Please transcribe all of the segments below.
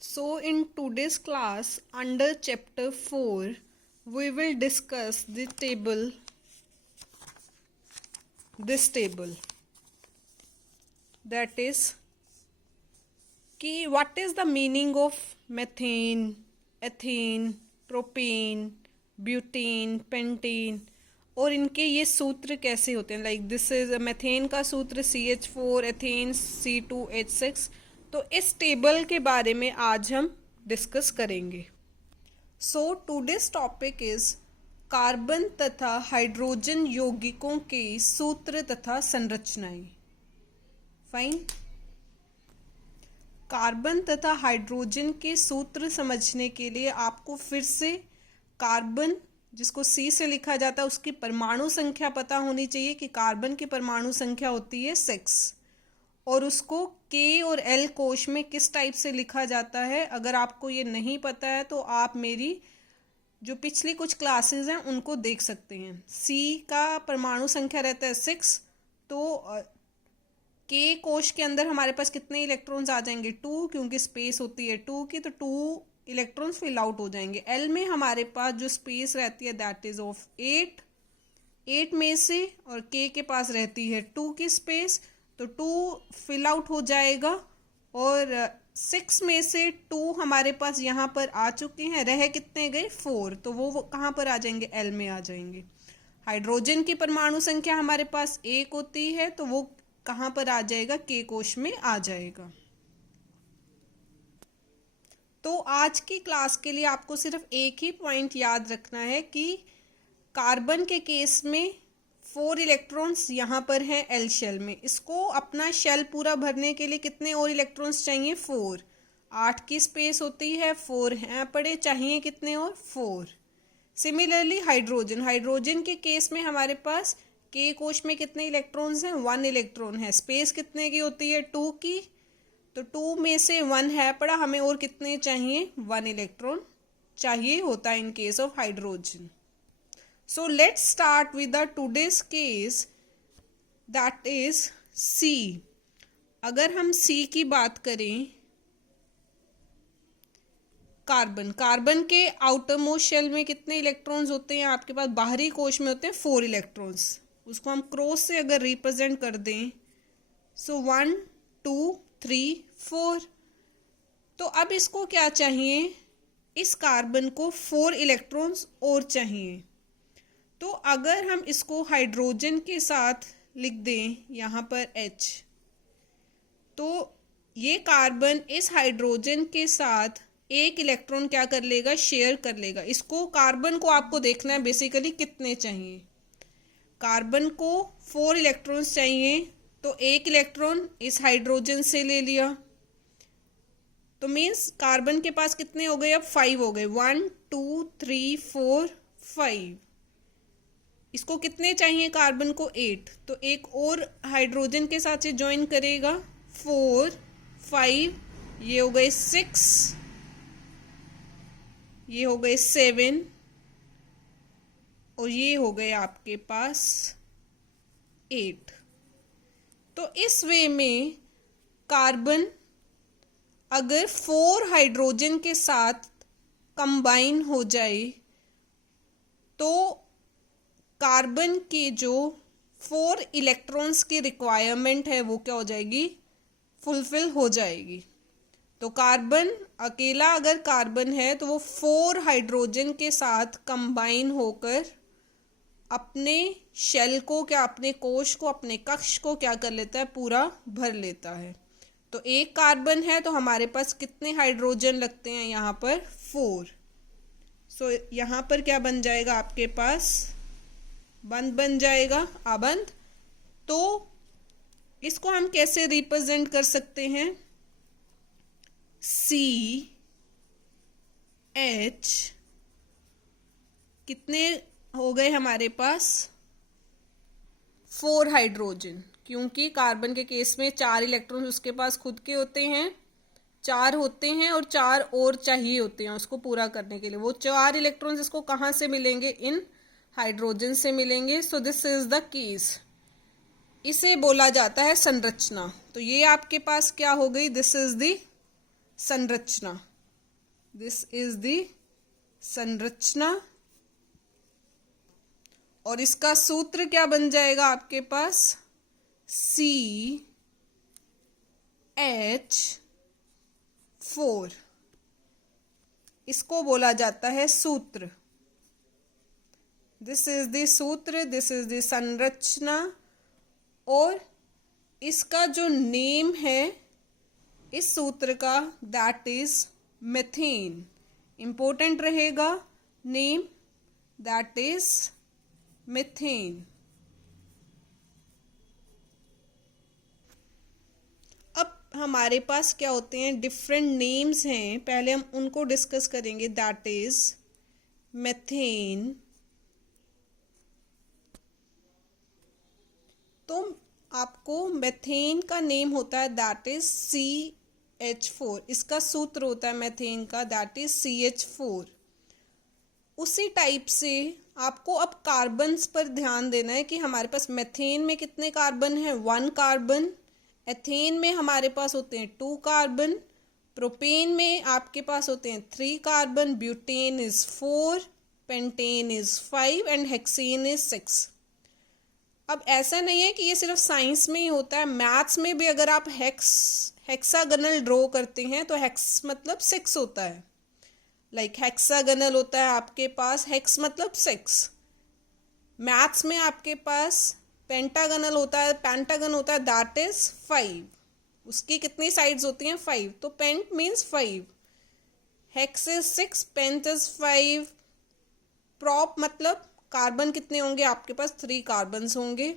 So in today's class under chapter 4 we will discuss this table that is कि what is the meaning of methane, ethane, propane, butane, pentane और इनके ये सूत्र कैसे होते हैं लाइक दिस इज मेथेन का सूत्र CH4 एथेन C2H6। तो इस टेबल के बारे में आज हम डिस्कस करेंगे। So today's topic is carbon तथा हाइड्रोजन यौगिकों के सूत्र तथा संरचनाएं। फाइन। कार्बन तथा हाइड्रोजन के सूत्र समझने के लिए आपको फिर से कार्बन जिसको C से लिखा जाता है उसकी परमाणु संख्या पता होनी चाहिए कि कार्बन की परमाणु संख्या होती है 6 और उसको K और L कोश में किस टाइप से लिखा जाता है। अगर आपको ये नहीं पता है तो आप मेरी जो पिछली कुछ क्लासेस हैं उनको देख सकते हैं। C का परमाणु संख्या रहता है 6 तो K कोश के अंदर हमारे पास कितने इलेक्ट्रॉन्स आ जाएंगे 2 क्योंकि स्पेस होती है 2 की तो 2 इलेक्ट्रॉन्स फिल आउट हो जाएंगे। L में हमारे पास जो स्पेस रहती है दैट इज ऑफ 8 में से और K के पास रहती है 2 की स्पेस तो 2 फिल आउट हो जाएगा और 6 में से 2 हमारे पास यहाँ पर आ चुके हैं। रह कितने गए 4 तो वो कहाँ पर आ जाएंगे L में आ जाएंगे। हाइड्रोजन की परमाणु संख्या हमारे पास 1 होती है तो वो कहाँ पर आ जाएगा K कोश में आ जाएगा। तो आज की क्लास के लिए आपको सिर्फ एक ही पॉइंट याद रखना है कि कार्बन के केस में 4 इलेक्ट्रॉन्स यहाँ पर हैं L शेल में। इसको अपना शेल पूरा भरने के लिए कितने और इलेक्ट्रॉन्स चाहिए 4। 8 की स्पेस होती है 4 हैं पड़े चाहिए कितने और 4। सिमिलरली हाइड्रोजन के केस में हमारे पास K कोश में कितने इलेक्ट्रॉन्स हैं 1 इलेक्ट्रॉन है। स्पेस कितने की होती है 2 की तो 2 में से 1 है पड़ा हमें और कितने चाहिए 1 इलेक्ट्रॉन चाहिए होता है in case of hydrogen. So let's start with the today's case that is C। अगर हम C की बात करें कार्बन के आउटर मोस्ट शेल में कितने इलेक्ट्रॉन्स होते हैं आपके पास बाहरी कोश में होते हैं 4 इलेक्ट्रॉन्स। उसको हम क्रॉस से अगर रिप्रेजेंट कर दें सो 1 2 3 4 तो अब इसको क्या चाहिए इस कार्बन को 4 इलेक्ट्रॉन्स और चाहिए। तो अगर हम इसको हाइड्रोजन के साथ लिख दें यहाँ पर H तो ये कार्बन इस हाइड्रोजन के साथ 1 इलेक्ट्रॉन क्या कर लेगा शेयर कर लेगा। इसको कार्बन को आपको देखना है बेसिकली कितने चाहिए। कार्बन को 4 इलेक्ट्रॉन्स चाहिए तो 1 इलेक्ट्रॉन इस हाइड्रोजन से ले लिया तो मीन्स कार्बन के पास कितने हो गए अब 5 हो गए 1 2 3 4 5। इसको कितने चाहिए कार्बन को 8 तो एक और हाइड्रोजन के साथ से ज्वाइन करेगा 4 5 ये हो गए 6 ये हो गए 7 और ये हो गए आपके पास 8। तो इस वे में कार्बन अगर 4 हाइड्रोजन के साथ कंबाइन हो जाए तो कार्बन की जो 4 इलेक्ट्रॉन्स की रिक्वायरमेंट है वो क्या हो जाएगी फुलफिल हो जाएगी। तो कार्बन अकेला अगर कार्बन है तो वो 4 हाइड्रोजन के साथ कंबाइन होकर अपने शेल को क्या अपने कोश को अपने कक्ष को क्या कर लेता है पूरा भर लेता है। तो एक कार्बन है तो हमारे पास कितने हाइड्रोजन लगते हैं यहाँ पर 4। सो यहाँ पर क्या बन जाएगा आपके पास बंद बन जाएगा अबंद। तो इसको हम कैसे रिप्रेजेंट कर सकते हैं C H कितने हो गए हमारे पास 4 हाइड्रोजन क्योंकि कार्बन के केस में 4 इलेक्ट्रॉन उसके पास खुद के होते हैं 4 होते हैं और 4 और चाहिए होते हैं उसको पूरा करने के लिए। वो 4 इलेक्ट्रॉन्स इसको कहाँ से मिलेंगे इन हाइड्रोजन से मिलेंगे। So this is the case. इसे बोला जाता है संरचना। तो ये आपके पास क्या हो गई दिस इज द संरचना। दिस इज द संरचना। और इसका सूत्र क्या बन जाएगा आपके पास? CH4। इसको बोला जाता है सूत्र। दिस इज द सूत्र, दिस इज द संरचना। और इसका जो नेम है इस सूत्र का, दैट इज मीथेन। इंपॉर्टेंट रहेगा नेम, दैट इज मीथेन। अब हमारे पास क्या होते हैं, डिफरेंट नेम्स हैं, पहले हम उनको डिस्कस करेंगे। That is methane. तो आपको मीथेन का नेम होता है दैट इज CH4। इसका सूत्र होता है मीथेन का, दैट इज CH4। उसी टाइप से आपको अब कार्बन्स पर ध्यान देना है कि हमारे पास मीथेन में कितने कार्बन है? 1 कार्बन। एथेन में हमारे पास होते हैं 2 कार्बन। प्रोपेन में आपके पास होते हैं 3 carbon. Butane is 4, pentane is 5 and hexane is 6। अब ऐसा नहीं है कि ये सिर्फ साइंस में ही होता है, मैथ्स में भी अगर आप हेक्सागनल ड्रॉ करते हैं तो हेक्स मतलब 6 होता है। लाइक हेक्सागनल होता है आपके पास, हेक्स मतलब 6। मैथ्स में आपके पास पेंटागनल होता है, पेंटागन होता है, दैट इज 5। उसकी कितनी साइड्स होती हैं? 5। तो pent means 5, hex is 6, pent is 5। Prop मतलब कार्बन कितने होंगे आपके पास? 3 कार्बन्स होंगे।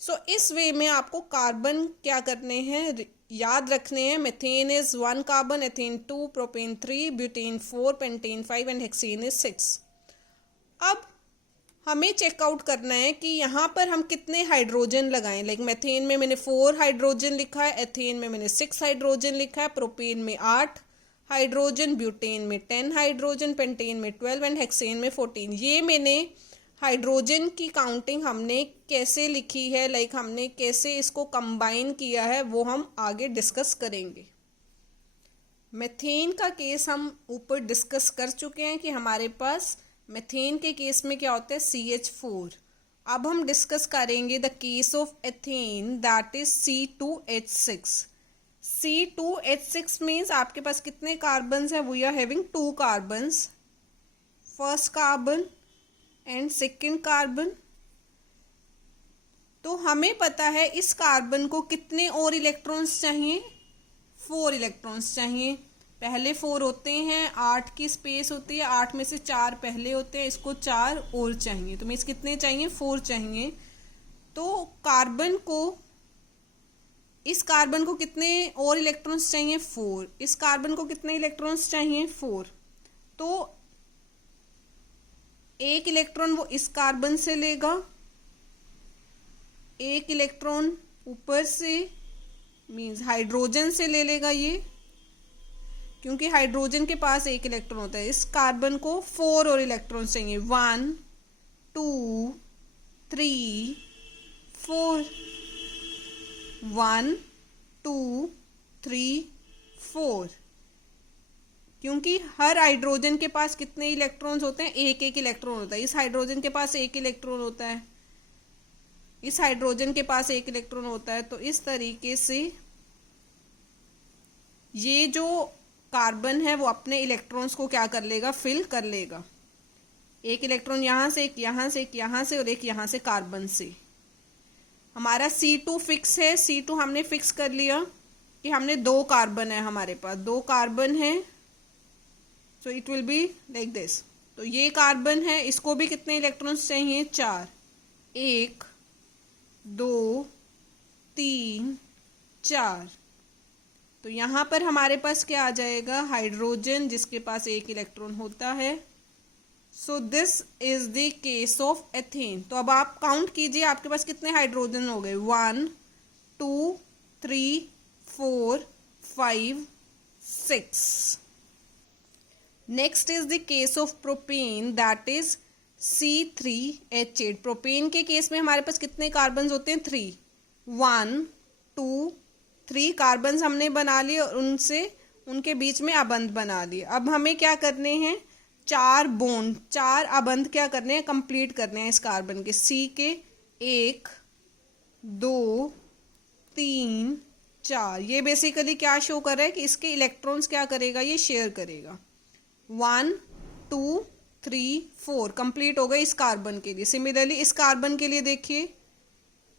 सो इस वे में आपको कार्बन क्या करने हैं, याद रखने हैं। Methane is 1 carbon, ethane 2, propane 3, butane 4, pentane 5 and hexane is 6। अब हमें चेकआउट करना है कि यहाँ पर हम कितने हाइड्रोजन लगाएं। लाइक मीथेन में मैंने 4 हाइड्रोजन लिखा है, एथेन में मैंने 6 हाइड्रोजन लिखा है, प्रोपेन में 8 हाइड्रोजन, ब्यूटेन में 10 हाइड्रोजन, पेंटेन में 12 एंड हेक्सेन में 14। ये मैंने हाइड्रोजन की काउंटिंग हमने कैसे लिखी है, लाइक हमने कैसे इसको कंबाइन किया है, वो हम आगे डिस्कस करेंगे। मीथेन का केस हम ऊपर डिस्कस कर चुके हैं कि हमारे पास मीथेन के केस में क्या होता है, CH4। अब हम डिस्कस करेंगे the case of ethane, that is C2H6। C2H6 means आपके पास कितने कार्बन्स हैं? We are having 2 carbons, first carbon and second carbon. तो हमें पता है इस कार्बन को कितने और इलेक्ट्रॉन्स चाहिए? 4 इलेक्ट्रॉन्स चाहिए। पहले 4 होते हैं, 8 की स्पेस होती है, 8 में से 4 पहले होते हैं, इसको 4 और चाहिए। तो मीन्स कितने चाहिए? 4 चाहिए। तो कार्बन को, इस कार्बन को कितने और इलेक्ट्रॉन्स चाहिए? 4। इस कार्बन को कितने इलेक्ट्रॉन्स चाहिए? 4। तो 1 इलेक्ट्रॉन वो इस कार्बन से लेगा, 1 इलेक्ट्रॉन ऊपर से मीन्स हाइड्रोजन से ले लेगा ये, क्योंकि हाइड्रोजन के पास 1 इलेक्ट्रॉन होता है। इस कार्बन को 4 और इलेक्ट्रॉन चाहिए, 1 2 3 4, 1 2 3 4। क्योंकि हर हाइड्रोजन के पास कितने इलेक्ट्रॉन्स होते हैं? 1 इलेक्ट्रॉन होता है। इस हाइड्रोजन के पास 1 इलेक्ट्रॉन होता है, इस हाइड्रोजन के पास 1 इलेक्ट्रॉन होता है। तो इस तरीके से ये जो कार्बन है वो अपने इलेक्ट्रॉन्स को क्या कर लेगा? फिल कर लेगा। 1 इलेक्ट्रॉन यहाँ से, एक यहाँ से, एक यहाँ से और एक यहाँ से कार्बन से। हमारा C2 फिक्स है। C2 हमने फिक्स कर लिया कि हमने 2 कार्बन है, हमारे पास 2 कार्बन है। So it will be like this. तो ये कार्बन है, इसको भी कितने इलेक्ट्रॉन्स चाहिए? 4, 1 2 3 4। तो यहाँ पर हमारे पास क्या आ जाएगा? हाइड्रोजन, जिसके पास 1 इलेक्ट्रॉन होता है। So this is the case of ethane. तो अब आप काउंट कीजिए, आपके पास कितने हाइड्रोजन हो गए? 1 2 3 4 5 6। Next is the case of propane, that is C3H8। Propane के केस में हमारे पास कितने कार्बन्स होते हैं? 3, 1 2 3 कार्बन्स हमने बना लिए और उनसे उनके बीच में अबंध बना दिए। अब हमें क्या करने हैं, 4 बॉन्ड, 4 अबंध क्या करने हैं, कंप्लीट करने हैं इस कार्बन के। सी के 1 2 3 4, ये बेसिकली क्या शो कर रहा है कि इसके इलेक्ट्रॉन्स क्या करेगा, ये शेयर करेगा। 1 2 3 4 कंप्लीट हो गए इस कार्बन के लिए। सिमिलरली इस कार्बन के लिए देखिए,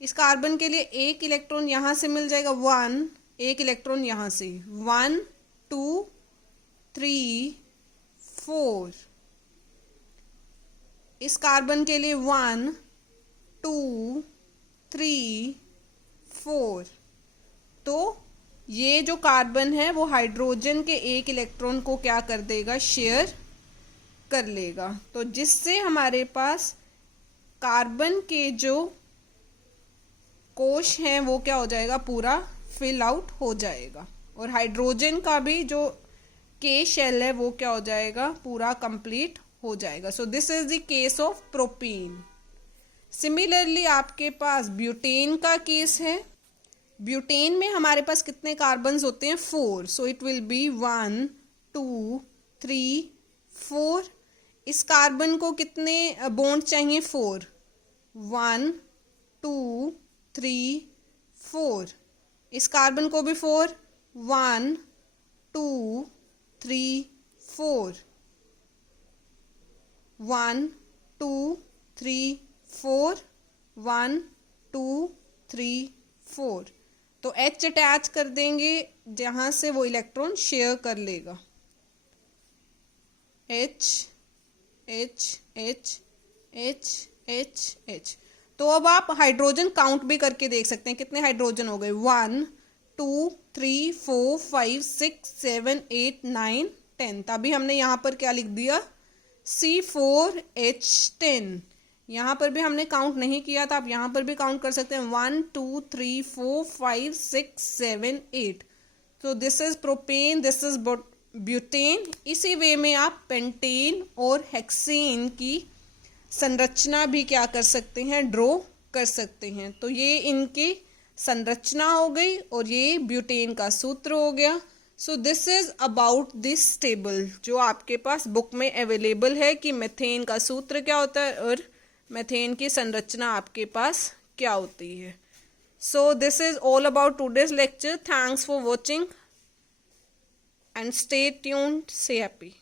इस कार्बन के लिए एक इलेक्ट्रॉन यहां से मिल जाएगा 1, एक इलेक्ट्रॉन यहां से 1 2 3 4। इस कार्बन के लिए 1 2 3 4। तो ये जो कार्बन है वो हाइड्रोजन के एक इलेक्ट्रॉन को क्या कर देगा, शेयर कर लेगा। तो जिससे हमारे पास कार्बन के जो कोश हैं वो क्या हो जाएगा, पूरा फिल आउट हो जाएगा। और हाइड्रोजन का भी जो के शेल है वो क्या हो जाएगा, पूरा कंप्लीट हो जाएगा। So this is the case of propane. Similarly आपके पास ब्यूटेन का केस है। ब्यूटेन में हमारे पास कितने कार्बन्स होते हैं, 4। So it will be 1 2 3 4। इस कार्बन को कितने बॉन्ड चाहिए, 4। 1 2 3 4। इस कार्बन को भी 4। 1 2 3 4। 1 2 3 4। 1 2 3 4। तो H अटैच कर देंगे जहां से वो इलेक्ट्रॉन शेयर कर लेगा। H H H H H H। तो अब आप हाइड्रोजन काउंट भी करके देख सकते हैं कितने हाइड्रोजन हो गए, 1 2 3 4 5 6 7 8 9 10। तभी हमने यहाँ पर क्या लिख दिया, C4H10। यहाँ पर भी हमने काउंट नहीं किया था, आप यहाँ पर भी काउंट कर सकते हैं, 1 2 3 4 5 6 7 8। तो this is propane, this is butane. इसी वे में आप पेंटेन और हेक्सेन की संरचना भी क्या कर सकते हैं, ड्रॉ कर सकते हैं। तो ये इनकी संरचना हो गई और ये ब्यूटेन का सूत्र हो गया। So this is about this table जो आपके पास बुक में अवेलेबल है कि मेथेन का सूत्र क्या होता है और मेथेन की संरचना आपके पास क्या होती है। So this is all about today's lecture. Thanks for watching and stay tuned, stay happy.